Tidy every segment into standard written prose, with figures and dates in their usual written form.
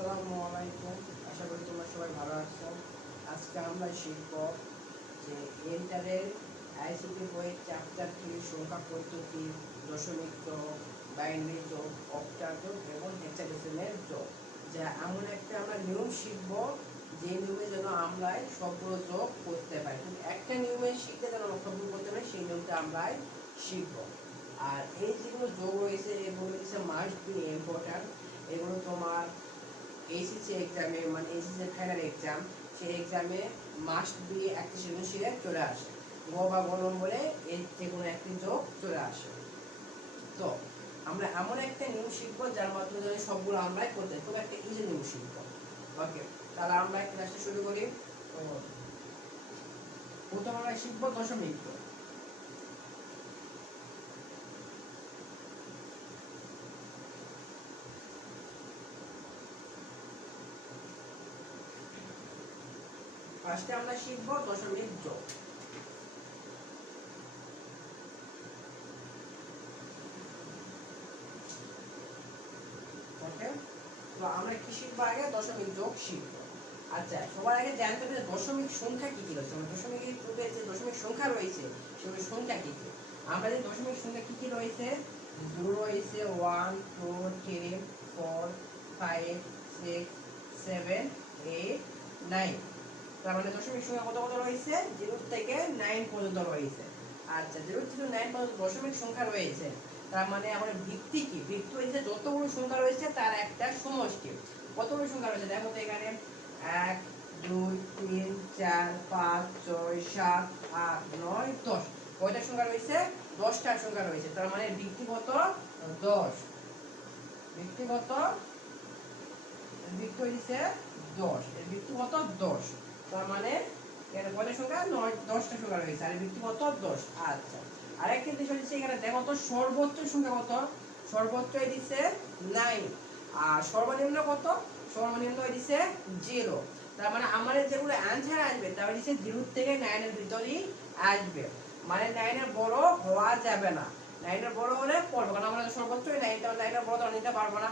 আসসালামু আলাইকুম। আশা করি তোমরা সবাই ভালো আছো। আজকে আমরা শিখব যে এন্টারের আইসিটি বইয়ের চ্যাপ্টার 3 সংখ্যা পদ্ধতি, দশমিক যোগ, বাইনারি যোগ, অক্টাল যোগ এবং হেক্সাডেসিমেল যোগ। যা এমন একটা আমরা নিয়ম শিখব যে নিয়মে যেন আমরা সবগুলো যোগ করতে পারি। কিন্তু একটা নিয়মে শিখতে যেন সবগুলো করতে পারি সেই নিয়মটা আমরা শিখব। আর এই যেগুলো যোগ রয়েছে এগুলো হচ্ছে মাস্ট বি ইম্পর্ট্যান্ট। এগুলো তোমার এইচএসসি এক্সামে মানে এইচএসসি ফাইনাল এক্সাম, সেই এক্সামে মাস্ট বি একটা সৃজনশীলে চলে আসে। গ বা গ নম্বরে এর যে কোনো একটি যোগ চলে আসে। তো আমরা এমন একটা নিয়ম শিখবো যার মাধ্যমে যদি সবগুলো আমরাই করতে খুব একটা ইজি নিয়ম শিখবো। ওকে, তাহলে আমরা ক্লাসটা শুরু করি। তো প্রথমে আমরা শিখবো দশমিক যোগ। ফার্স্টে আমরা শিখবো দশমিক যোগ। ওকে, তো আমরা কি শিখবো আগে? দশমিক যোগ শিখবো। আচ্ছা, সবার আগে জানতে হবে দশমিক সংখ্যা কি কি রয়েছে। দশমিক যোগে যে দশমিক সংখ্যা রয়েছে সেগুলো সংখ্যা কি কি। আমরা যে দশমিক সংখ্যা কি কি রয়েছে, 0 রয়েছে, 1 2 3 4 5 6 7 8 9। তার মানে দশমিক সংখ্যা কত কত রয়েছে? 0 থেকে 9 পর্যন্ত রয়েছে। আচ্ছা, 0 থেকে 9 পর্যন্ত দশমিক সংখ্যা রয়েছে। তার মানে আমাদের ভিত্তি কি? ভিত্তি হচ্ছে যতগুলো সংখ্যা রয়েছে তার একটা সমষ্টি। কতগুলো সংখ্যা রয়েছে দেখো তো এখানে, 1 2 3 4 5 6 7 8 9 10। কয়টা সংখ্যা রয়েছে? 10টা সংখ্যা রয়েছে। তার মানে ব্যক্তিগত 10। ব্যক্তিগত ভিত্তি হচ্ছে 10। এর ব্যক্তিগত 10। তার মানে এখানে কয়টা সংখ্যা? 10টা সংখ্যা রয়েছে আর ব্যক্তিগত 10। আচ্ছা, আরেকটা বিষয় হচ্ছে এখানে দেখো তো সর্বোচ্চ সংখ্যা কত? সর্বোচ্চ দিচ্ছে 9 আর সর্বনিম্ন কত? সর্বনিম্ন দিচ্ছে 0। তার মানে আমাদের যেগুলো অ্যানসার আসবে তাহলে দিচ্ছে 0 থেকে 9 এর ভিতরেই আসবে। মানে 9 এর বড় হওয়া যাবে না। 9 এর বড় হলে পড়বে, কারণ আমরা সর্বোচ্চ 9, তাহলে 9 এর বড় তো নিতে পারবো না।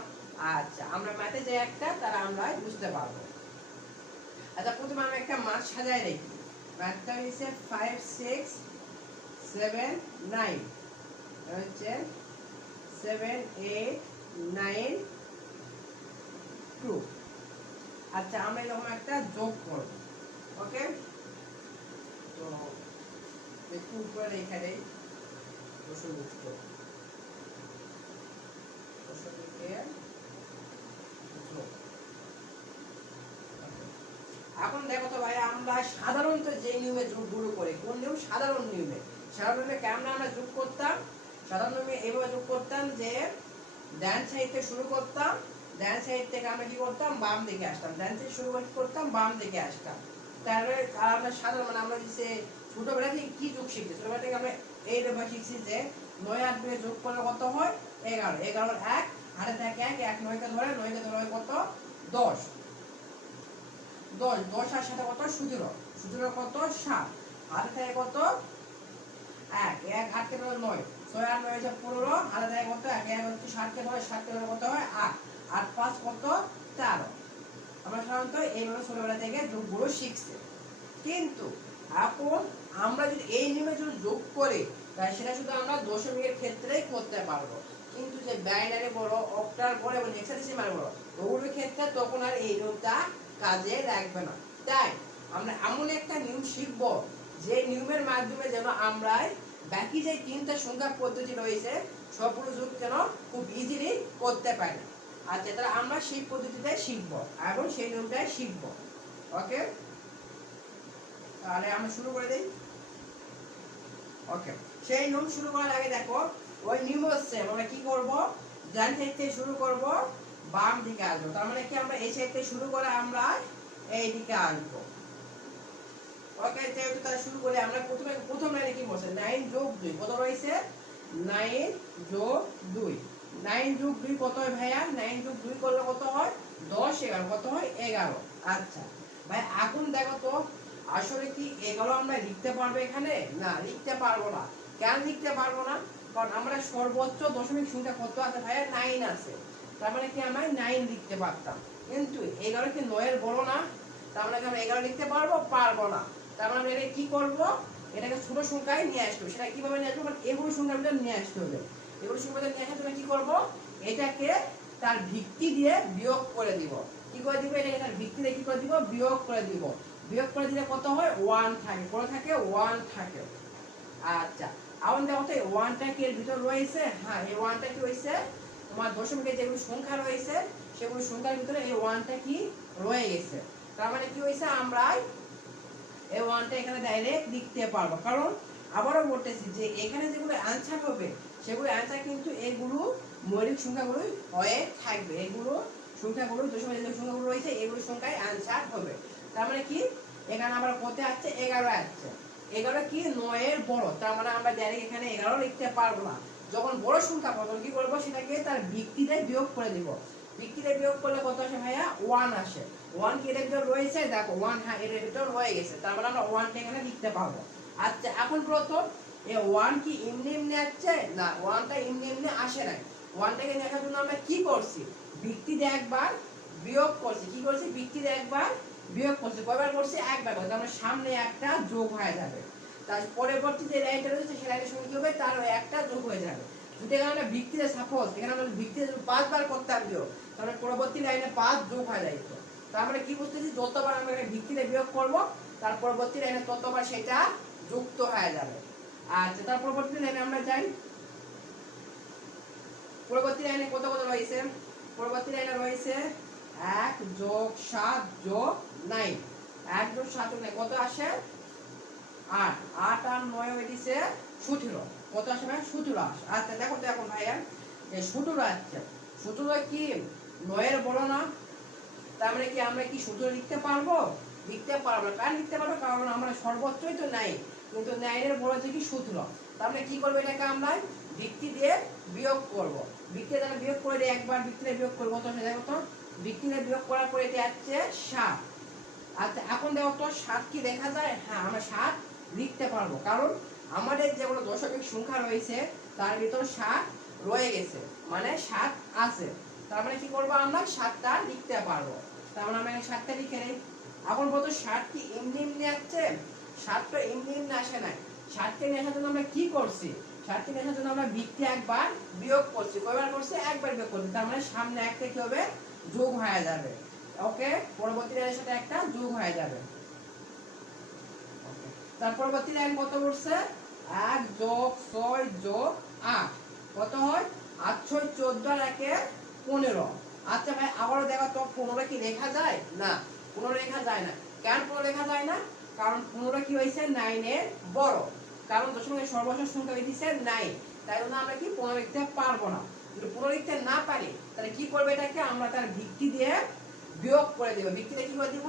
আচ্ছা, আমরা ম্যাথে যে একটা তারা আমরা বুঝতে পারবো। আচ্ছা, প্রথমে আমরা একটা মাস সাজায় রাখি। ম্যাথটা হচ্ছে 5 6 7 9, হচ্ছে 7 8 9 2। আচ্ছা, আমরা এরকম একটা যোগ করব। ওকে, তো একটু উপরে রেখে দেই দশমিক যোগ। দশমিকের যোগ। এখন দেখো তো ভাই, আমরা সাধারণত যে নিয়মে যোগগুলো করি, কোন নিয়ম? সাধারণ নিয়মে। সাধারণ নিয়মে কেমন আমরা যোগ করতাম? সাধারণ নিয়মে এইভাবে যোগ করতাম যে ডান সাইড থেকে শুরু করতাম, ডান সাইড থেকে আমরা কি করতাম? বাম দিকে আসতাম। ডান থেকে শুরু করতাম, বাম দিকে আসতাম। তারপরে আমরা সাধারণ মানে আমরা যে ছোটবেলা থেকে কি যোগ শিখছি, ছোটবেলা থেকে আমরা এই রেখা শিখছি যে 9 8 দিয়ে যোগ করলে কত হয়? 11। 11 1 হাতে থাকে 1, 1 9 কে ধরে, 9 কে ধরে হয় কত? 10। 10 10 আর সাথে কত? 17। 17 কত? 7। হাতে থাকে কত? 1 1 8 কে ধরে 9, 6 আর 9 হচ্ছে 15। হাতে থাকে কত? 1 1 হচ্ছে 7 কে ধরে, 7 কে ধরে কত হয়? 8। 8 5 কত? 13। আমরা সাধারণত এইভাবে ছোটবেলা থেকে যোগগুলো শিখছি। কিন্তু এখন আমরা যদি এই নিয়মে যদি যোগ করি তাহলে সেটা শুধু আমরা দশমিকের ক্ষেত্রেই করতে পারবো। কিন্তু যে বাইনারি বড়, অক্টাল বড় এবং হেক্সাডেসিমাল বড়, ওগুলোর ক্ষেত্রে তখন আর এই নিয়মটা কাজে লাগবে না। তাই আমরা এমন একটা নিয়ম শিখব যে নিয়মের মাধ্যমে যেন আমরা বাকি যে 3টা সংখ্যা পদ্ধতি রয়েছে সবগুলো যোগ যেন খুব ইজিলি করতে পারি। আচ্ছা, তাহলে আমরা সেই পদ্ধতিটাই শিখব এবং সেই নিয়মটাই শিখব। ওকে, তাহলে আমরা শুরু করে দেই। ওকে, সেই নিয়ম শুরু করার আগে দেখো ওই নিয়ম হচ্ছে আমরা কি করব? ডান সাইড থেকে শুরু করব, বাম দিকে আসবো। তার মানে কি আমরা এই সাইড থেকে শুরু করে আমরা এই দিকে আসবো। ওকে, যেহেতু তাহলে শুরু করে আমরা প্রথম লাইনে কি বলছে? 9 যোগ 2 কত রয়েছে? 9 যোগ 2। 9 যোগ 2 কত হয় ভাইয়া? 9 যোগ 2 করলে কত হয়? 10 11 কত হয়? 11। আচ্ছা ভাই, এখন দেখো তো আসলে কি 11 আমরা লিখতে পারবো এখানে? না, লিখতে পারবো না। কেন লিখতে পারবো না? কারণ আমরা সর্বোচ্চ দশমিক সংখ্যা কত আছে ভাইয়া? 9 আছে। তার মানে কি আমরা 9 লিখতে পারতাম। কিন্তু 11 কি 9 এর বড় না? তার মানে আমরা 11 লিখতে পারবো না। তার মানে আমরা এটা কি করব, এটাকে ছোট সংখ্যায় নিয়ে আসবো। সেটা কিভাবে নিয়ে আসবো, মানে এগুলো সংখ্যার ভিতরে নিয়ে আসতে হবে। এগুলো সংখ্যার ভিতরে নিয়ে আসার জন্য কি করব, এটাকে তার ভিত্তি দিয়ে বিয়োগ করে দিব। কি করে দিব, এটাকে তার ভিত্তি দিয়ে কি করে দিব, বিয়োগ করে দিব। বিয়োগ করে দিলে কত হয়, 1 থাকে। কত থাকে, 1 থাকে। আচ্ছা, এখন দেখো তো এই 1টা কি এর ভিতর রয়েছে? হ্যাঁ, এই 1টা কি হইছে, তোমার দশমিকের যেগুলো সংখ্যা রয়েছে সেগুলো সংখ্যার ভিতরে এই 1টা কি রয়ে গেছে। তার মানে কি হইছে, আমরা এই 1টা এখানে ডাইরেক্ট লিখতে পারবো। কারণ আবারও বলতেছি যে এখানে যেগুলো অ্যানসার হবে সেগুলো অ্যানসার কিন্তু এগুলো মৌলিক সংখ্যাগুলোই হয়ে থাকবে। এগুলো সংখ্যাগুলো দশমিকের যে সংখ্যাগুলো রয়েছে এগুলো সংখ্যায় অ্যানসার হবে। তার মানে কি, এখানে আমরা কত আসছে, 11 আসছে। 11 কি 9 এর বড়, তার মানে আমরা ডাইরেক্ট এখানে 11 লিখতে পারবো না। যখন বড় সংখ্যা পাবো কি করবো, সেটাকে তার ভিত্তিতে বিয়োগ করে দিব। ভিত্তিতে বিয়োগ করলে কত আসে ভাইয়া, 1 আসে। 1 কি এর ভিতর রয়েছে, দেখো 1, হ্যাঁ এর ভিতর হয়ে গেছে। তার মানে আমরা 1টা এখানে লিখতে পারবো। আচ্ছা, এখন প্রথম এই 1 কি এমনি এমনি আসছে না, 1টা এমনি এমনি আসে নাই। 1টাকে দেখার জন্য আমরা কি করছি, ভিত্তিতে একবার বিয়োগ করছি। কি করছি, ভিত্তিতে একবার বিয়োগ করছি। কয়বার করছি, একবার করছি। তার মানে সামনে একটা যোগ হয়ে যাবে। তার পরবর্তী যে লাইনটা রয়েছে সেই লাইনের সঙ্গে কি হবে, তারও একটা যোগ হয়ে যাবে। যদি এখানে আমরা ভিত্তিতে সাপোজ এখানে আমরা ভিত্তিতে 5 বার করতাম বিয়োগ, তাহলে পরবর্তী লাইনে 5 যোগ হয়ে যাইতো। তার মানে কি বুঝতেছি, যতবার আমরা ভিত্তিতে বিয়োগ করব তার পরবর্তী লাইনে ততবার সেটা যুক্ত হয়ে যাবে। আচ্ছা, তার পরবর্তী লাইনে আমরা যাই। পরবর্তী লাইনে কত কত রয়েছে, পরবর্তী লাইনে রয়েছে 1 যোগ 7 যোগ 9। 1 যোগ 7 যোগ 9 কত আসে, 8। 8 আর 9 হইছে 17। কত আসে ভাই, 17 আসে। আচ্ছা দেখো তো এখন ভাইয়া, যে 17 আসছে, 17 কি 9 এর বড় না? তার মানে কি আমরা কি 17 লিখতে পারবো, লিখতে পারবো না। কারণ লিখতে পারবো, কারণ আমরা সর্বোচ্চই তো নাই, কিন্তু 9 এর বড় হচ্ছে কি 17। তার মানে কি করবো, এটাকে আমরা ভিত্তি দিয়ে বিয়োগ করব। ভিত্তি দিয়ে বিয়োগ করে দিয়ে একবার ভিত্তিতে বিয়োগ করব, কত হয়ে যাবে, কত ভিত্তিতে বিয়োগ করার পরে এটা আসছে 7। আচ্ছা, এখন দেখো তো 7 কি লেখা যায়? হ্যাঁ, আমরা 7 লিখতে পারবো। কারণ আমাদের যেগুলো দশমিক সংখ্যা রয়েছে তার ভিতর 7 রয়ে গেছে, মানে 7 আছে। তার মানে কি করবো, আমরা 7টা লিখতে পারবো। তার মানে আমরা 7টা লিখে নেই। এখন বলতো 7 কি এমনি এমনি আসছে? 7 তো এমনি এমনি আসে নাই। 7কে নিয়ে আসার জন্য আমরা কি করছি, 7কে নিয়ে আসার জন্য আমরা ভিত্তি একবার বিয়োগ করছি। কয়বার করছি, একবার বিয়োগ করছি। তার মানে সামনে একটা কি হবে, যোগ হয়ে যাবে। ওকে, পরবর্তী লাইনের সাথে একটা যোগ হয়ে যাবে। তার পরবর্তী লাইন কত করছে, 1 যোগ 6 যোগ 8 কত হয়, 8 6 14 আর 1 15। আচ্ছা ভাই, আবারও দেখো তো 15 কি লেখা যায় না? 15 লেখা যায় না। কেন 15 লেখা যায় না? কারণ 15 কি হইছে 9 এর বড়। কারণ দশমিকের সর্বশেষ সংখ্যা হইছে 9। তাই জন্য আমরা কি 15 লিখতে পারবো না। যদি 15 লিখতে না পারি তাহলে কি করবে, এটাকে আমরা তার ভিত্তি দিয়ে বিয়োগ করে দেব। ভিত্তিতে কি করে দিব,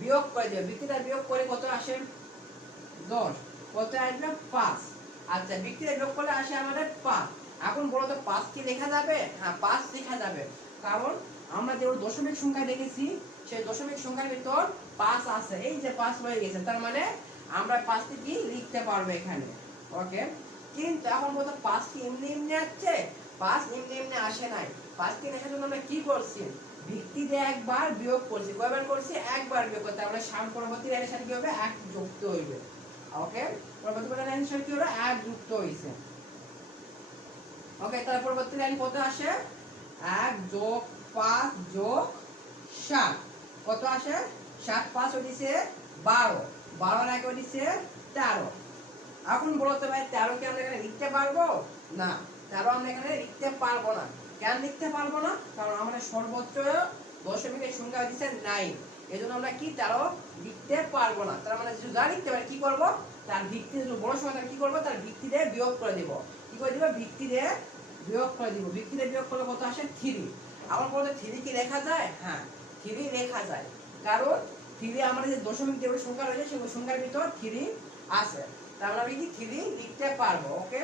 বিয়োগ করে দেব। ভিত্তিতে বিয়োগ করে কত আসে, 10। কত আসবে, 5। আচ্ছা, ভিত্তিতে বিয়োগ করলে আসে আমাদের 5। এখন বলো তো 5 কি লেখা যাবে? হ্যাঁ, 5 লেখা যাবে। কারণ আমরা যে দশমিক সংখ্যা দেখেছি সেই দশমিক সংখ্যার ভিতর 5 আছে। এই যে 5 রয়ে গেছে, তার মানে আমরা 5টি কি লিখতে পারবো এখানে। ওকে, কিন্তু এখন বলো তো 5 কি এমনি এমনি আসছে? 5 এমনি এমনি আসে নাই। 5 কে লেখার জন্য আমরা কি করছি, ভিত্তিতে একবার বিয়োগ করছি। কয়বার করছি, একবার বিয়োগ করতে। আমরা পরবর্তী লাইনের সাথে কি হবে, 1 যুক্ত হইবে। ওকে, পরবর্তী লাইনের সাথে কি হলো, 1 যুক্ত হইছে। ওকে, তার পরবর্তী লাইন কত আসে, 1 যোগ 5 যোগ 7 কত আসে, 7 5 হইছে 12। 12 আর 1 হইছে 13। এখন বলো তো ভাই, 13 কি আমরা এখানে লিখতে পারবো না? 13 আমরা এখানে লিখতে পারবো না। কেন লিখতে পারবো না? কারণ আমাদের সর্বোচ্চ দশমিকের সংখ্যা হচ্ছে 9। এজন্য আমরা কি 13 লিখতে পারবো না। তার মানে যদি না লিখতে পারি কি করব, তার ভিত্তি যদি বড় সংখ্যা কি করব, তার ভিত্তি দিয়ে বিয়োগ করে দেব। কি করে দিব, ভিত্তি দিয়ে বিয়োগ করে দিব। ভিত্তি দিয়ে বিয়োগ করলে কত আসে, 3। এখন বলতে 3 কি লেখা যায়? হ্যাঁ, 3 লেখা যায়। কারণ 3 আমাদের যে দশমিক যে সংখ্যা রয়েছে সেই সংখ্যার ভিতর 3 আছে। তার মানে আমি কি 3 লিখতে পারবো। ওকে,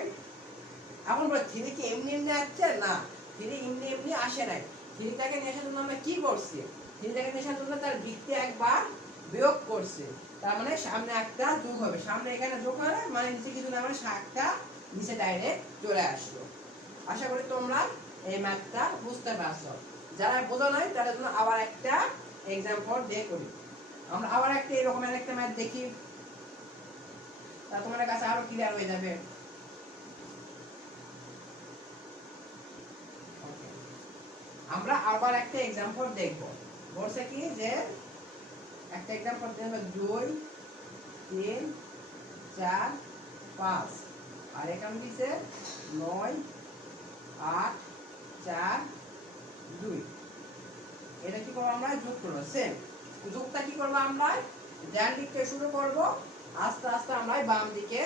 এখন বল 3 কি এমনি এমনি আসছে না? 3 এমনি এমনি আসে নাই। 3টাকে নিয়ে আসার জন্য আমরা কি করছি, 3টাকে নিয়ে আসার জন্য তার ভিত্তি একবার বিয়োগ করছি। তার মানে সামনে একটা যোগ হবে। সামনে এখানে যোগ হবে মানে নিচে কিছু না, মানে একটা নিচে ডাইরেক্ট চলে আসলো। আশা করি তোমরা এই ম্যাথটা বুঝতে পারছো। যারা বোঝা নাই তাদের জন্য আবার একটা এক্সাম্পল দিয়ে করি। আমরা আবার একটা এরকম একটা ম্যাথ দেখি, তা তোমাদের কাছে আরো ক্লিয়ার হয়ে যাবে। আমরা আবার একটা এক্সাম্পল দেখব। বলছে কি যে একটা এক্সাম্পল দেব 2 3 4 5 আর এখানে দিছে 9 8 4 2। এটা কি করব আমরা যোগ করব। সেম যোগটা কি করব আমরা ডান দিক থেকে শুরু করব, আস্তে আস্তে আমরা বাম দিকে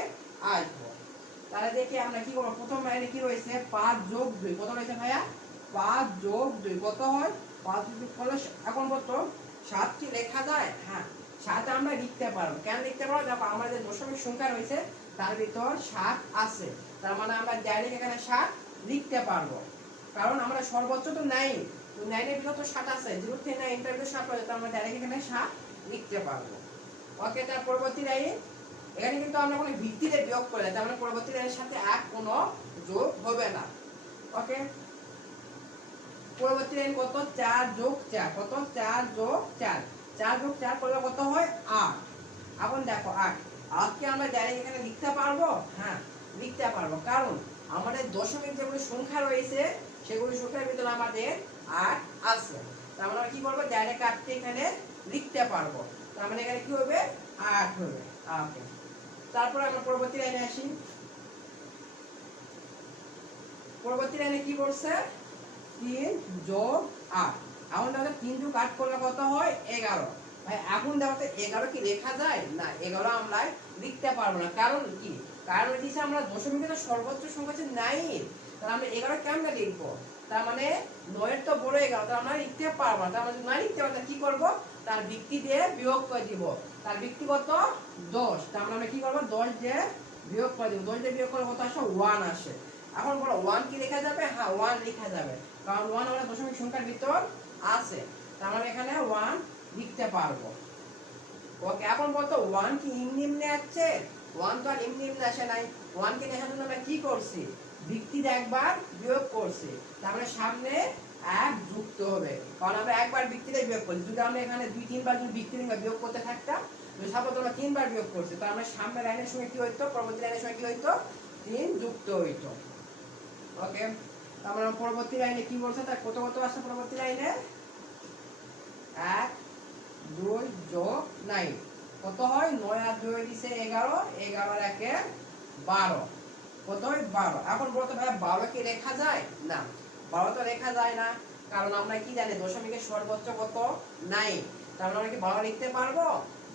আসব। তাহলে দেখি আমরা কি করব। প্রথম লাইনে কি রয়েছে 5 যোগ 2 কত রয়েছে ভাইয়া 5 যোগ 2 কত হয় 5 যোগ করলে এখন কত 7 কি লেখা যায়? হ্যাঁ 7 আমরা লিখতে পারবো। কেন লিখতে পারবো? দেখো আমরা যে দশমিক সংখ্যা রয়েছে তার ভিতর 7 আছে, তার মানে আমরা ডাইরেক্ট এখানে 7 লিখতে পারবো। কারণ আমরা সর্বোচ্চ তো 9, তো 9 এর ভিতর তো 7 আছে, 0 থেকে 9 এর ভিতর 7 আছে, তো আমরা ডাইরেক্ট এখানে 7 লিখতে পারবো। ওকে, তার পরবর্তী লাইন এখানে কিন্তু আমরা কোনো ভিত্তিতে বিয়োগ করে তার মানে পরবর্তী লাইনের সাথে এক কোনো যোগ হবে না। ওকে, পরবর্তী লাইন কত 4 যোগ 4 কত 4 যোগ 4 4 যোগ 4 করলে কত হয় 8। এখন দেখো 8 কি আমরা ডাইরেক্ট এখানে লিখতে পারবো? হ্যাঁ লিখতে পারবো, কারণ আমাদের দশমিক যেগুলো সংখ্যা রয়েছে সেগুলি সংখ্যার ভিতরে আমাদের 8 আছে। তার মানে আমরা কি করবো ডাইরেক্ট 8 কে এখানে লিখতে পারবো। তার মানে এখানে কি হবে 8 হবে। ওকে, তারপর আমরা পরবর্তী লাইনে আসি। পরবর্তী লাইনে কি করছে 3 যোগ 8। এখন দেখো 3 যোগ 8 করলে কত হয় 11। ভাই এখন দেখো 11 কি লেখা যায়? না 11 আমরা লিখতে পারবো না। কারণ কি? কারণ দিছে আমরা দশমিকের সর্বোচ্চ সংখ্যা হচ্ছে 9, তাহলে আমরা 11 কেমনে লিখবো? তার মানে 9 এর তো বড় 11, তাহলে আমরা লিখতে পারবো না। তার মানে 9 লিখতে পারবো না, কি করব তার ভিত্তি দিয়ে বিয়োগ করে দিব। তার ভিত্তি কত 10, তার মানে আমরা কি করব 10 দিয়ে বিয়োগ করে দিব। 10 দিয়ে বিয়োগ করলে কত আসে 1 আসে। এখন বলো 1 কি লেখা যাবে? হ্যাঁ 1 লেখা যাবে, কারণ 1 আমরা দশমিক সংখ্যার ভিতর আছে, তার মানে এখানে 1 লিখতে পারবো। ওকে, এখন বলতো 1 কি নিম্নে আসছে? 1 তো আর নিম্নে আসে নাই। 1 কে লেখার জন্য আমরা কি করছি ভিত্তিতে একবার বিয়োগ করছি, তার মানে সামনে 1 যুক্ত হবে, কারণ আমরা একবার ভিত্তিতে বিয়োগ করছি। যদি আমরা এখানে 2-3 বার যদি ভিত্তিতে বিয়োগ করতে থাকতাম, যদি সাপোজ আমরা 3 বার বিয়োগ করছি, তার মানে সামনে লাইনের সঙ্গে কি হইতো পরবর্তী লাইনের সঙ্গে কি হইতো 3 যুক্ত হইতো। ওকে, আমরা পরবর্তী লাইনে কি বলছে তার কত কত আসছে পরবর্তী লাইনে 1 2 যোগ 9 কত হয় 9 আর 2 দিছে 11, 11 আর 1 12 কত হয় 12। এখন বলতো ভাই 12 কি লেখা যায়? না 12 তো লেখা যায় না, কারণ আমরা কি জানি দশমিকের সর্বোচ্চ কত 9, তার মানে আমরা কি 12 লিখতে পারবো?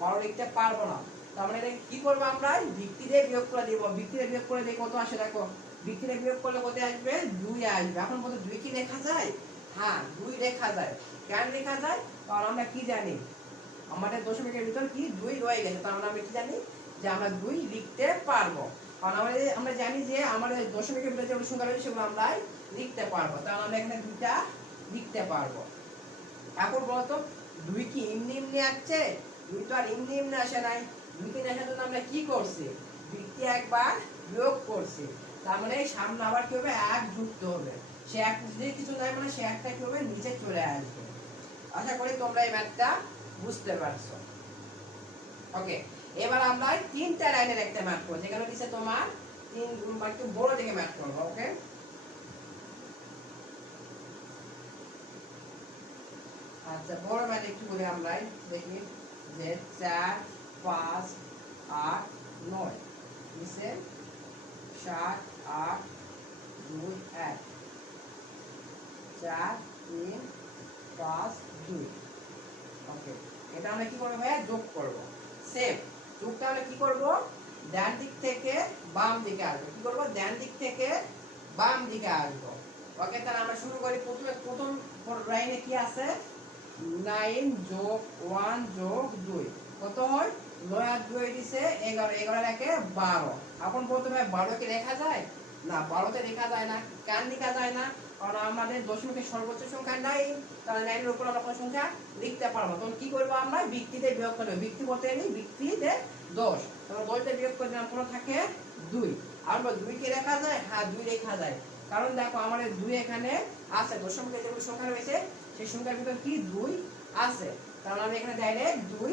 12 লিখতে পারবো না। তার মানে এটা কি করব আমরা ভিত্তি দিয়ে বিয়োগ করে দেব। ভিত্তি দিয়ে বিয়োগ করে দিয়ে কত আসে দেখো, ভিত্তি দিয়ে বিয়োগ করলে কত আসবে 2 আসবে। এখন বলতো 2 কি লেখা যায়? হ্যাঁ 2 লেখা যায়। কেন লেখা যায়? কারণ আমরা কি জানি আমাদের দশমিকের ভিতর কি 2 রয়ে গেছে, তার মানে আমরা কি জানি যে আমরা 2 লিখতে পারবো। কারণ আমরা জানি যে আমাদের দশমিকের ভিতরে যে সংখ্যা রয়েছে সেগুলো আমরা লিখতে পারবো, তাহলে আমরা এখানে 2টা লিখতে পারবো। এখন বলতো 2 কি এমনি আসছে? 2 তো আর এমনি আসে নাই। 2 কে আসার জন্য আমরা কি করছি ভিত্তি একবার বিয়োগ করছি, তার মানে সামনে আবার কি হবে 1 যুক্ত হবে। সে এক যদি কিছু নাই মানে সে একটা কি হবে নিচে চলে আসবে। আশা করি তোমরা এই ম্যাথটা বুঝতে পারছো। ওকে, এবার আমরা 3টা লাইনের একটা ম্যাথ করব, যেখানে দিছে তোমার 3 একটু বড় দেখে ম্যাথ করব। ওকে, আচ্ছা বড় ম্যাথ একটু করে আমরা দেখি যে 4 5 8 9 দিছে 7 8 2 1 4 3 5 2। ওকে, এটা আমরা কি করব ভাইয়া যোগ করব। সেম যোগটা আমরা কি করব ডান দিক থেকে বাম দিকে আসবো। কি করব ডান দিক থেকে বাম দিকে আসবো। ওকে, তাহলে আমরা শুরু করি। প্রথম লাইনে কি আছে 9 যোগ 1 যোগ 2 কত হয় 9 আর 2 দিছে 11, 11 আর 1 12। এখন বলতে ভাই 12 কি লেখা যায়? না 12 তে লেখা যায় না। কেন লেখা যায় না? কারণ আমাদের দশমিকের সর্বোচ্চ সংখ্যা 9, তাহলে 9 এর উপর আমরা কোন সংখ্যা লিখতে পারবো। তখন কি করব আমরা ভিত্তিতে বিয়োগ করব। ভিত্তি বলতে গেলে ভিত্তিতে 10, তাহলে 10 তে বিয়োগ করে দিলাম কোন থাকে 2। আর 2 কি লেখা যায়? হ্যাঁ 2 লেখা যায়। কারণ দেখো আমাদের 2 এখানে আছে, দশমিকের যেগুলো সংখ্যা রয়েছে সেই সংখ্যার ভিতর কি 2 আছে, তাহলে আমি এখানে ডাইরেক্ট 2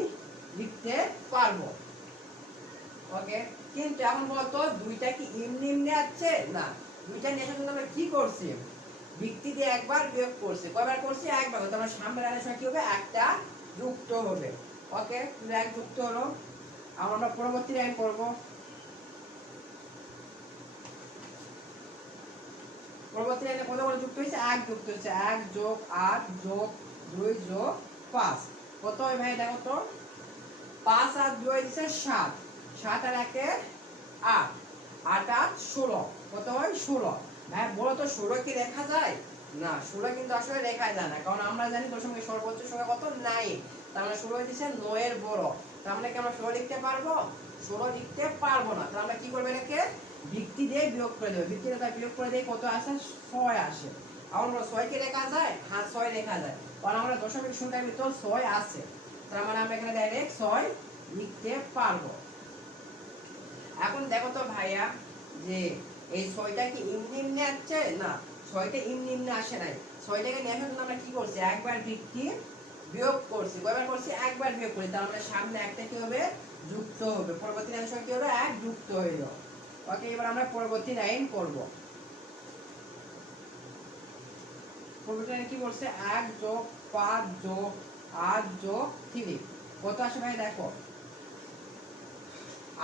লিখতে পারবো। ওকে, কিন্তু এখন বলতো 2টা কি এমনি এমনি আছে না, 2টা নিয়ে আসার জন্য আমরা কি করছি, ভিত্তি দিয়ে একবার বিয়োগ করছি। কয়বার করছি? একবার। তো আমরা সামনে লাইনের সময় কি হবে, একটা যুক্ত হবে। ওকে, এক যুক্ত হলো। আমরা পরবর্তী লাইন করব। পরবর্তী লাইনে কত করে যুক্ত হয়েছে? 1 যুক্ত হয়েছে। 1 যোগ 8 যোগ 2 যোগ 5 কত হয় ভাই দেখো তো? 5 আর 2 হইছে 7, 7 আর 1 এ 8, 8 আর 16 কত হয়? 16। হ্যাঁ বলো তো 16 কি লেখা যায়? না, 16 কিন্তু আসলে লেখা যায় না, কারণ আমরা জানি দশমিকের সর্বোচ্চ সংখ্যা কত? 9। তার মানে 16 হইছে 9 এর বড়। তার মানে কি আমরা 16 লিখতে পারবো? 16 লিখতে পারবো না। তাহলে আমরা কি করব, এটাকে ভিত্তি দিয়ে বিয়োগ করে দেব। ভিত্তি দিয়ে বিয়োগ করে দেই, কত আসে? 6 আসে। আমরা 6 কি লেখা যায়? হ্যাঁ 6 লেখা যায়, কারণ আমরা দশমিক সংখ্যার ভিতর 6 আছে। তার মানে আমরা এখানে ডাইরেক্ট 6 লিখতে পারবো। এখন দেখো তো ভাইয়া যে এই 6টা কি এমনি এমনি আসছে? না, 6টা এমনি এমনি আসে নাই। 6টাকে নিয়ে আসার জন্য আমরা কি করছি? একবার ভিত্তি বিয়োগ করছি। কয়বার করছি? একবার বিয়োগ করি। তার মানে সামনে একটা কি হবে? যুক্ত হবে। পরবর্তী লাইনের সঙ্গে কি হলো? 1 যুক্ত হইল। ওকে, এবার আমরা পরবর্তী লাইন করব। পরবর্তী লাইনে কি করছে? 1 যোগ 5 যোগ 8 যোগ 3 কত আসে ভাই দেখো?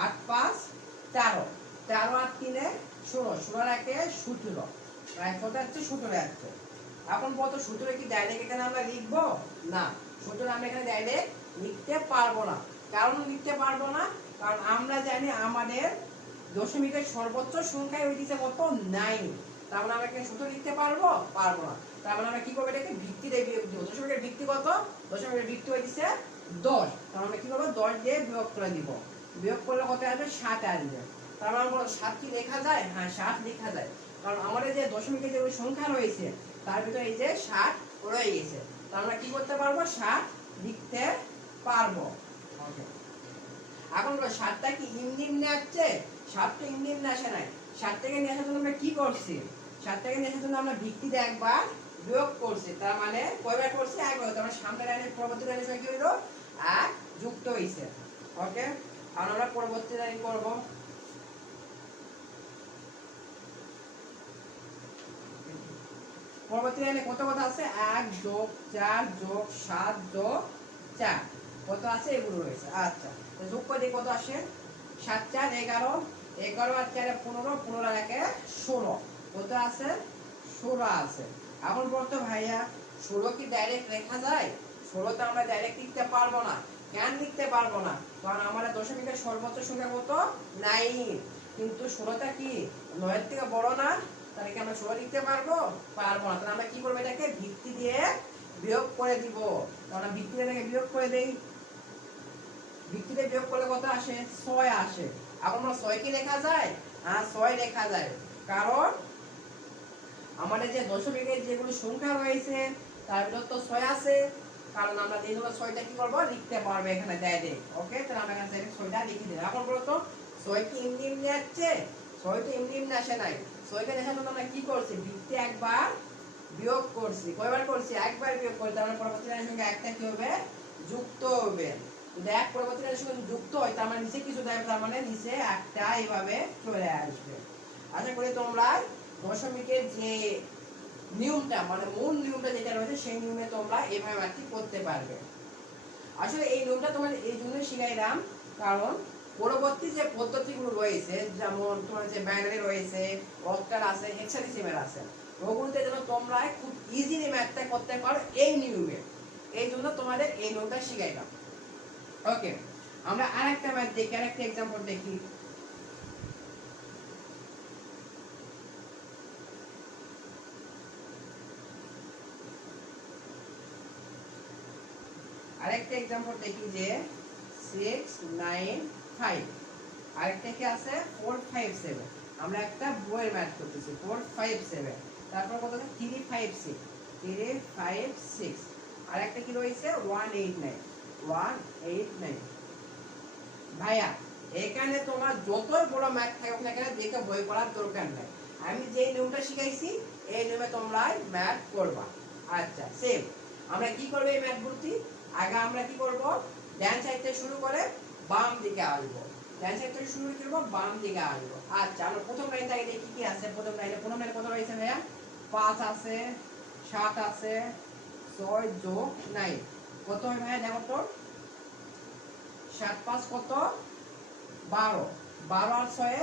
8 5 13, 13 আর 3 এ 16, 16 আর 1 এ 17, রাইট? কত আসছে? 17 আসছে। এখন কত? 17 কি ডাইরেক্ট এখানে আমরা লিখবো? না, 17 আমরা এখানে ডাইরেক্ট লিখতে পারবো না। কারণ লিখতে পারবো না, কারণ আমরা জানি আমাদের দশমিকের সর্বোচ্চ সংখ্যায় হইছে কত? 9। তার মানে আমরা এখানে 17 লিখতে পারবো? পারবো না। তার মানে আমরা কি করব, এটাকে ভিত্তি দিয়ে বিয়োগ দিব। দশমিকের ভিত্তি কত? দশমিকের ভিত্তি হইছে 10। তার মানে কি করব, 10 দিয়ে বিয়োগ করে দিব। বিয়োগ করলে কত আসবে? 7 আসবে। তার মানে 7 কি লেখা যায়? হ্যাঁ 7 লেখা যায়, কারণ আমাদের যে দশমিকের যে সংখ্যা রয়েছে তার ভিতরে এই যে 7 রয়ে গেছে। তার আমরা কি করতে পারবো? 7 লিখতে পারবো। ওকে, এখন 7টা কি এমনি এমনি আসছে? 7টা এমনি এমনি আসে নাই। 7টাকে নিয়ে আসার জন্য আমরা কি করছি? 7টাকে নিয়ে আসার জন্য আমরা ভিত্তি দিয়ে একবার বিয়োগ করছি। তার মানে কয়বার করছি? একবার। তার মানে সামনের লাইনের পরবর্তী লাইনের সঙ্গে কি হইলো? 1 যুক্ত হইছে। ওকে, আর আমরা পরবর্তী লাইন করব। পরবর্তী লাইনে কত কত আছে? 1 যোগ 4 যোগ 7 যোগ 4 কত আছে? এগুলো রয়েছে। আচ্ছা, তো যোগ করে কত আসে? 7 4 11, 11 আর 4 15, 15 আর 1 16 কত আছে? 16 আছে। এখন বলতো ভাইয়া 16 কি ডাইরেক্ট লেখা যায়? 16 তো আমরা ডাইরেক্ট লিখতে পারবো না। কেন লিখতে পারবো না? কারণ আমাদের দশমিকের সর্বোচ্চ সংখ্যা কত? 9। কিন্তু 16টা কি 9 এর থেকে বড় না? তাহলে কি আমরা 16 লিখতে পারবো? পারবো না। তাহলে আমরা কি করব, এটাকে ভিত্তি দিয়ে বিয়োগ করে দিব। তাহলে ভিত্তি দিয়ে এটাকে বিয়োগ করে দেই। ভিত্তি দিয়ে বিয়োগ করলে কত আসে? 6 আসে। এখন আমরা 6 কি লেখা যায়? হ্যাঁ 6 লেখা যায়, কারণ আমাদের যে দশমিকের যেগুলো সংখ্যা রয়েছে তার ভিতর তো 6 আছে। কারণ আমরা এই জন্য 6টা কি করব, লিখতে পারবো এখানে ডাইরেক্ট। ওকে, তাহলে আমরা এখানে ডাইরেক্ট 6টা লিখে দিলাম। এখন বলো তো 6 কি এমনি এমনি আসছে? 6 তো এমনি এমনি আসে নাই। 6কে দেখার জন্য আমরা কি করছি? ভিত্তি একবার বিয়োগ করছি। কয়বার করছি? একবার বিয়োগ করছি। তার মানে পরবর্তী লাইনের সঙ্গে একটা কি হবে? যুক্ত হবে। যদি এক পরবর্তী লাইনের সঙ্গে যুক্ত হয় তার মানে নিচে কিছু দেয়, তার মানে নিচে একটা এইভাবে চলে আসবে। আশা করি তোমরা দশমিকের যে নিয়মটা, মানে মূল নিয়মটা যেটা রয়েছে সেই নিয়মে তোমরা এইভাবে মার্কটি করতে পারবে। আসলে এই নিয়মটা তোমাদের এই জন্য শিখাইলাম, কারণ পরবর্তী যে পদ্ধতিগুলো রয়েছে, যেমন তোমার যে বাইনারি রয়েছে, অক্টাল আছে, হেক্সাডেসিমাল আছে, ওগুলোতে যেন তোমরা খুব ইজিলি ম্যাথটা করতে পারো এই নিয়মে। এই জন্য তোমাদের এই নিয়মটা শিখাইলাম। ওকে, আমরা আরেকটা ম্যাথ দেখি, আরেকটা एग्जांपल দেখি। আরেকটা एग्जांपल দেখি যে 6 9 5, আরেকটা কি আছে 4 5 7। আমরা একটা বইয়ের ম্যাথ করতেছি 4 5 7, তারপর কত আছে 3 5 6, 3 5 6, আরেকটা কি রয়েছে 1 8 9, 1 8 9। ভাইয়া এখানে তোমার যত বড় ম্যাথ থাকুক না কেন দেখে বই পড়ার দরকার নাই। আমি যে নিয়মটা শিখাইছি এই নিয়মে তোমরা ম্যাথ করবা। আচ্ছা সেম আমরা কি করব এই ম্যাথগুলোতে? আগে আমরা কি করব, ডান সাইড থেকে শুরু করে বাম দিকে আসবো, ডান সাইড থেকে শুরু করব বাম দিকে আসবো। আচ্ছা আমরা প্রথম লাইনটা আগে দেখি কি আছে। প্রথম লাইনে কত রয়েছে ভাইয়া? 5 আছে, 7 আছে, 6 যোগ 9 কত হয় ভাইয়া? দেখো তো 7 5 কত? 12, 12 আর 6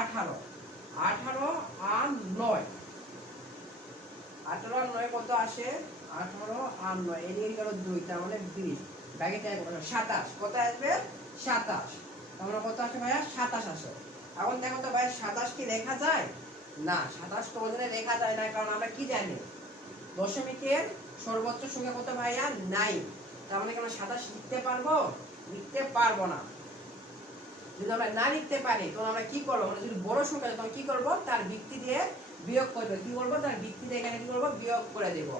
18, 18 আর 9, 18 আর 9 কত আসে? 18 আর 9 এদিকে গেল 2, তার মানে 20, ব্যাগে 27 কত আসবে? 27। তাহলে কত আসে ভাইয়া? 27 আসে। এখন দেখো তো ভাইয়া 27 কি লেখা যায়? না, 27 তো ওখানে লেখা যায় না, কারণ আমরা কি জানি দশমিকের সর্বোচ্চ সংখ্যা কত ভাইয়া? 9। তার মানে কি আমরা 27 লিখতে পারবো? লিখতে পারবো না। যদি আমরা না লিখতে পারি তখন আমরা কি করবো? আমরা যদি বড় সংখ্যা তখন কি করব? তার ভিত্তি দিয়ে বিয়োগ করব। কি করব? তার ভিত্তি দিয়ে এখানে কি করব? বিয়োগ করে দেব।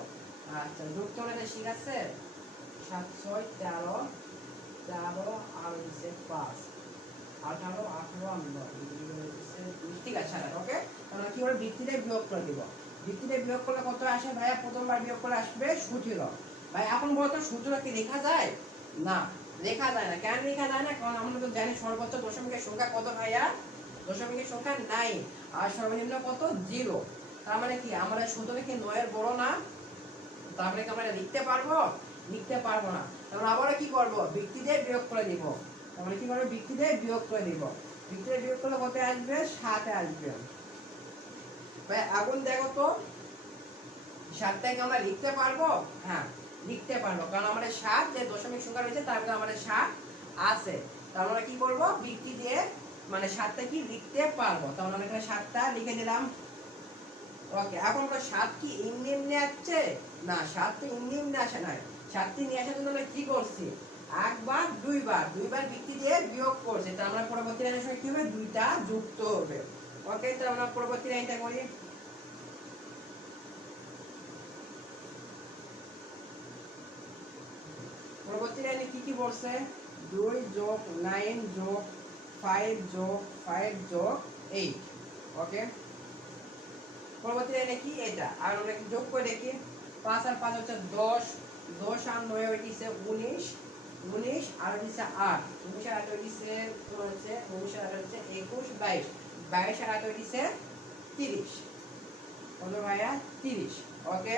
আচ্ছা যোগ তো এটা ঠিক আছে। 7 6 13, 13 আর হচ্ছে 5, 18 18 আর 9 ঠিক আছে। ওকে, তাহলে কি করে ভিত্তি দিয়ে বিয়োগ করে দেব। ভিত্তি দিয়ে বিয়োগ করলে কত আসে ভাইয়া? প্রথমবার বিয়োগ করলে আসবে 17। ভাই এখন বলতো 17 কি লেখা যায়? না, লেখা যায় না। কেন লেখা যায় না? কারণ আমরা তো জানি সর্বোচ্চ দশমিকের সংখ্যা কত ভাইয়া? দশমিকের সংখ্যা 9 আর সর্বনিম্ন কত? 0। তার মানে কি আমরা 17 কি 9 এর বড় না? তার মানে কি আমরা লিখতে পারবো? লিখতে পারবো না। তাহলে আবার কি করব? ভিত্তি দিয়ে বিয়োগ করে দিব। তার মানে কি করব? ভিত্তি দিয়ে বিয়োগ করে দিব। ভিত্তি দিয়ে বিয়োগ করলে কত আসবে? 7 আসবে। ভাই আগুন দেখো তো 7 থেকে আমরা লিখতে পারবো? হ্যাঁ লিখতে পারবো, কারণ আমাদের 7 যে দশমিক সংখ্যা রয়েছে তার মধ্যে আমাদের 7 আছে। তাহলে আমরা কি করব? ভিত্তি দিয়ে মানে 7টা কি লিখতে পারবো। তাহলে আমরা এখানে 7টা লিখে দিলাম। ওকে, এখন আমরা 7 কি এমনি এমনি আসছে? না, 7 তো এমনি এমনি আসে না। 7টি নিয়ে আসার জন্য আমরা কি করছি? একবার দুইবার ভিত্তি দিয়ে বিয়োগ করছি। তার মানে পরবর্তী লাইনের সঙ্গে কি হবে? 2টা যুক্ত হবে। ওকে, তাহলে আমরা পরবর্তী লাইনটা করি। পরবর্তী লাইনে কি কি বলছে? 2 যোগ 9 যোগ 5 যোগ 5 যোগ 8। ওকে, পরবর্তী লাইনে কি? এটা আর আমরা কি যোগ করে দেখি। 5 আর 5 হচ্ছে 10, 10 আর 9 হইছে 19, 19 আর হচ্ছে 8, 19 আর 8 হইছে তোমার হচ্ছে 19 আর 8 হচ্ছে 21, 22, 22 আর 8 হইছে 30। কত ভাইয়া? 30। ওকে,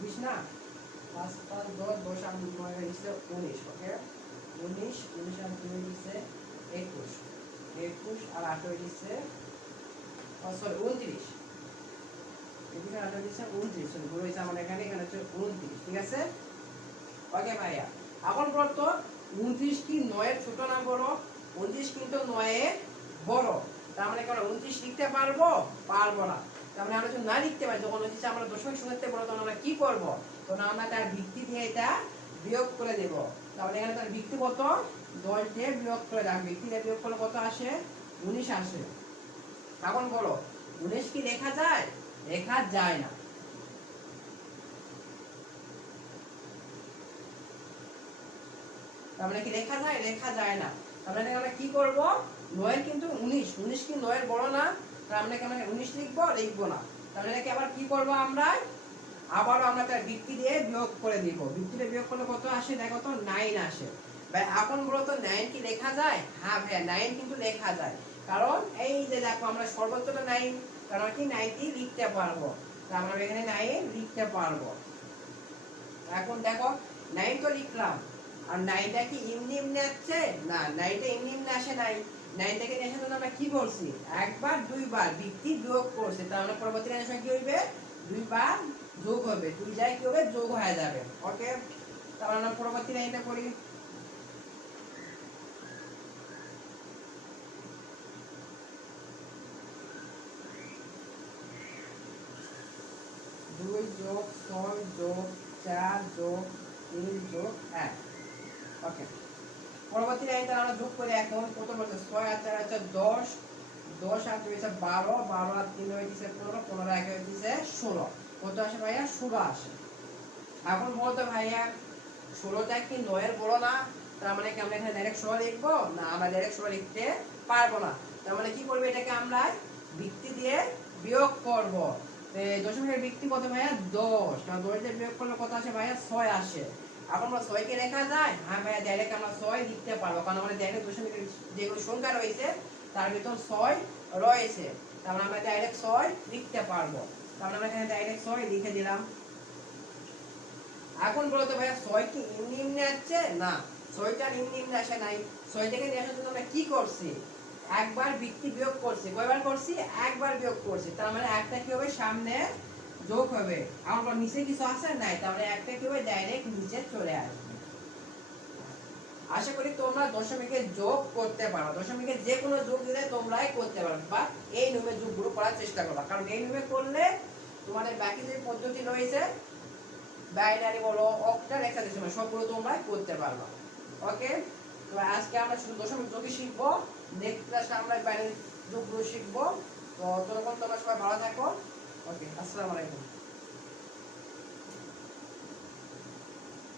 20 না? 5 5 10, 10 আর 9 হইছে 19। ওকে, 19, 19 আর 2 হইছে 21, 21 আর 8 হইছে সরি 29, 21 আর 8 হইছে 29। সরি ভুল হইছে আমার এখানে হচ্ছে 29। ঠিক আছে। ওকে ভাইয়া, এখন বলতো 29 কি 9 এর ছোট না বড়? 29 কিন্তু 9 এর বড়। তার মানে কি আমরা 29 লিখতে পারবো? পারবো না। তার মানে আমরা যদি না লিখতে পারি, যখন হচ্ছে আমরা দশমিক সংখ্যাতে বড়, তখন আমরা কি করব? তখন আমরা তার ভিত্তি দিয়ে এটা বিয়োগ করে দেব। তাহলে এখানে তার ভিত্তি কত? 10 দিয়ে বিয়োগ করে দাও। ভিত্তি দিয়ে বিয়োগ করলে কত আসে? 19 আসে। এখন বলো 19 কি লেখা যায়? লেখা যায় না। তার মানে কি লেখা যায়? লেখা যায় না। তার মানে আমরা কি করব? 9 কিন্তু 19, 19 কি 9 এর বড় না? তার মানে কি আমরা 19 লিখবো? লিখবো না। তার মানে কি আবার কি করব আমরা? আবারও আমরা তার ভিত্তি দিয়ে বিয়োগ করে দিব। ভিত্তি দিয়ে বিয়োগ করলে কত আসে? দেখো তো 9 আসে। ভাই এখন বলো তো 9 কি লেখা যায়? হ্যাঁ ভাই 9 কিন্তু লেখা যায়। কারণ এই যে দেখো আমরা সর্বোচ্চটা 9, কারণ কি 9টি লিখতে পারবো। তার আমরা এখানে 9 লিখতে পারবো। এখন দেখো 9 তো লিখলাম, আর 9টা কি এমনি এমনি আসছে? না, 9টা এমনি এমনি আসে নাই। 9টাকে নিয়ে আসার জন্য আমরা কি করছি? একবার দুইবার ভিত্তি বিয়োগ করছি। তার মানে পরবর্তী লাইনের সঙ্গে কি হইবে? দুইবার যোগ হবে। দুই জায়গায় কি হবে? যোগ হয়ে যাবে। ওকে, তাহলে আমরা পরবর্তী লাইনটা করি। 2 যোগ 6 যোগ 4 যোগ 3 যোগ 1। ওকে, পরবর্তী লাইনটা আমরা যোগ করে এখন কত বলছে? 6 আর 4 হচ্ছে 10, 10 আর 2 হচ্ছে 12, 12 আর 3 হইছে 15, 15 আর 1 হইছে 16। কত আসে ভাইয়া? 16 আসে। এখন বলতো ভাইয়া 16টা কি 9 এর বড় না? তার মানে কি আমরা এখানে ডাইরেক্ট 16 লিখবো? না, আমরা ডাইরেক্ট 16 লিখতে পারবো না। তার মানে কি করবে? এটাকে আমরা ভিত্তি দিয়ে বিয়োগ করব। দশমিকের ভিত্তি কত ভাইয়া 10, কারণ 10 দিয়ে বিয়োগ করলে কত আসে ভাইয়া 6 আসে। এখন আমরা 6 কে লেখা যায়? হ্যাঁ ভাইয়া ডাইরেক্ট আমরা 6 লিখতে পারবো, কারণ আমাদের ডাইরেক্ট দশমিকের যেগুলো সংখ্যা রয়েছে তার ভিতর 6 রয়েছে, তার আমরা ডাইরেক্ট 6 লিখতে পারবো। তাহলে আমরা এখানে ডাইরেক্ট 6 লিখে দিলাম। এখন বলতো ভাইয়া 6 কি নিম্নে আসছে? না, 6টা নিম্নে আসে নাই। 6 থেকে নিয়ে আসার জন্য আমরা কি করছি? একবার ভিত্তি বিয়োগ করছি। কয়বার করছি? একবার বিয়োগ করছি। তার মানে একটা কি হবে? সামনে যোগ হবে। আমার নিচে কিছু আছে নাই, তার মানে একটা কি হবে? ডাইরেক্ট নিচে চলে আসবে। আশা করি তোমরা দশমিকে যোগ করতে পারো, দশমিকে যে কোনো যোগ দিলে তোমরাই করতে পারবে, বা এই নিয়মে যোগগুলো করার চেষ্টা করবা, কারণ এই নিয়মে করলে তোমাদের বাকি যে পদ্ধতি রয়েছে বাইনারি বলো, অক্টাল, হেক্সাডেসিমাল সবগুলো তোমরা করতে পারবা। ওকে, তো আজকে আমরা শুধু দশমিক যোগই শিখবো, নেক্সট ক্লাসে আমরা বাইনারি যোগগুলো শিখবো। তো ততক্ষণ তোমরা সবাই ভালো থাকো। ওকে, আসসালামু আলাইকুম।